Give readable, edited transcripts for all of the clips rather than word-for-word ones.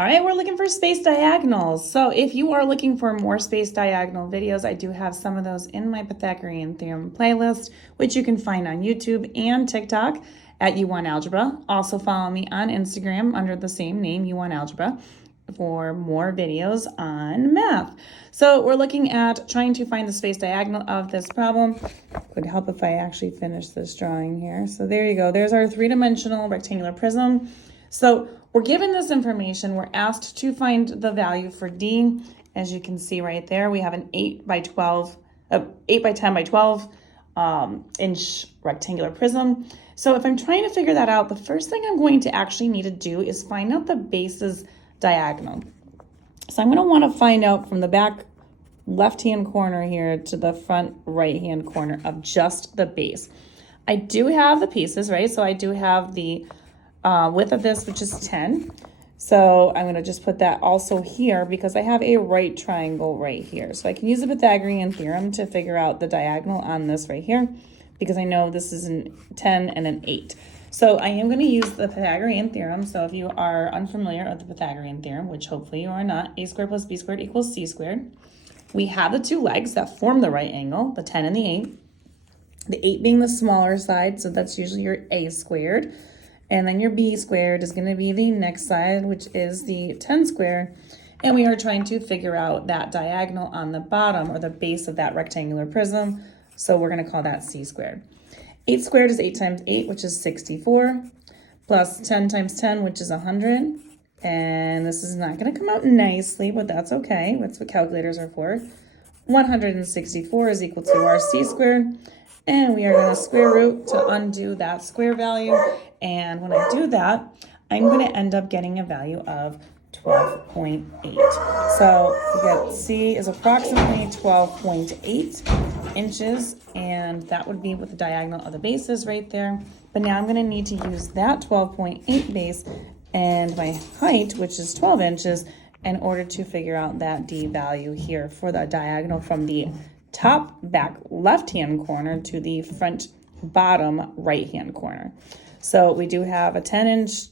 All right, we're looking for space diagonals. So if you are looking for more space diagonal videos, I do have some of those in my Pythagorean theorem playlist, which you can find on YouTube and TikTok at YouWantAlgebra. Also follow me on Instagram under the same name, YouWantAlgebra, for more videos on math. So we're looking at trying to find the space diagonal of this problem. Would help if I actually finish this drawing here. So there you go. There's our three-dimensional rectangular prism. So we're given this information. We're asked to find the value for D. As you can see right there, we have an 8 by 10 by 12 inch rectangular prism. So if I'm trying to figure that out, the first thing I'm going to actually need to do is find out the base's diagonal. So I'm going to want to find out from the back left-hand corner here to the front right-hand corner of just the base. I do have the pieces, right? So I do have the width of this, which is 10. So I'm going to just put that also here because I have a right triangle right here. So I can use the Pythagorean theorem to figure out the diagonal on this right here because I know this is a 10 and an 8. So I am going to use the Pythagorean theorem. So if you are unfamiliar with the Pythagorean theorem, which hopefully you are not, a squared plus b squared equals c squared. We have the two legs that form the right angle, the 10 and the 8. The 8 being the smaller side, so that's usually your a squared. And then your b squared is going to be the next side, which is the 10 squared. And we are trying to figure out that diagonal on the bottom or the base of that rectangular prism. So we're going to call that c squared. 8 squared is 8 times 8, which is 64, plus 10 times 10, which is 100. And this is not going to come out nicely, but that's okay. That's what calculators are for. 164 is equal to our c squared. And we are going to square root to undo that square value. And when I do that, I'm going to end up getting a value of 12.8. So we get C is approximately 12.8 inches, and that would be what the diagonal of the base is right there. But now I'm going to need to use that 12.8 base and my height, which is 12 inches, in order to figure out that D value here for the diagonal from the top back left-hand corner to the front bottom right-hand corner. So we do have a 12-inch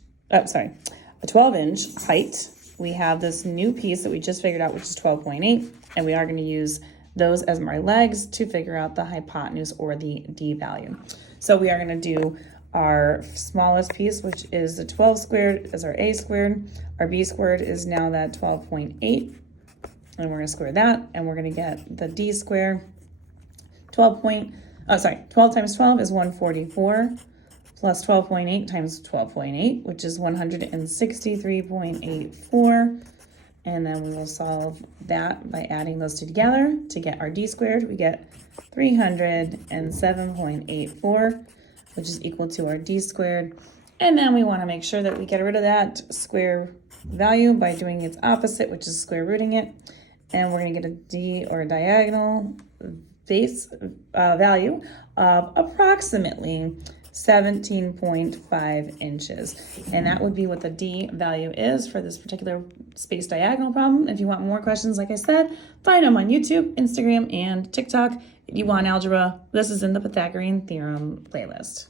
height. We have this new piece that we just figured out, which is 12.8, and we are going to use those as my legs to figure out the hypotenuse or the D value. So we are going to do our smallest piece, which is the 12 squared, as our a squared. Our b squared is now that 12.8, and we're going to square that, and we're going to get the D squared. 12 times 12 is 144. Plus 12.8 times 12.8, which is 163.84. And then we will solve that by adding those two together to get our D squared. We get 307.84, which is equal to our D squared. And then we want to make sure that we get rid of that square value by doing its opposite, which is square rooting it. And we're going to get a D or a diagonal base value of approximately 17.5 inches. And that would be what the D value is for this particular space diagonal problem. If you want more questions, like I said, find them on YouTube, Instagram, and TikTok. If you want algebra, this is in the Pythagorean theorem playlist.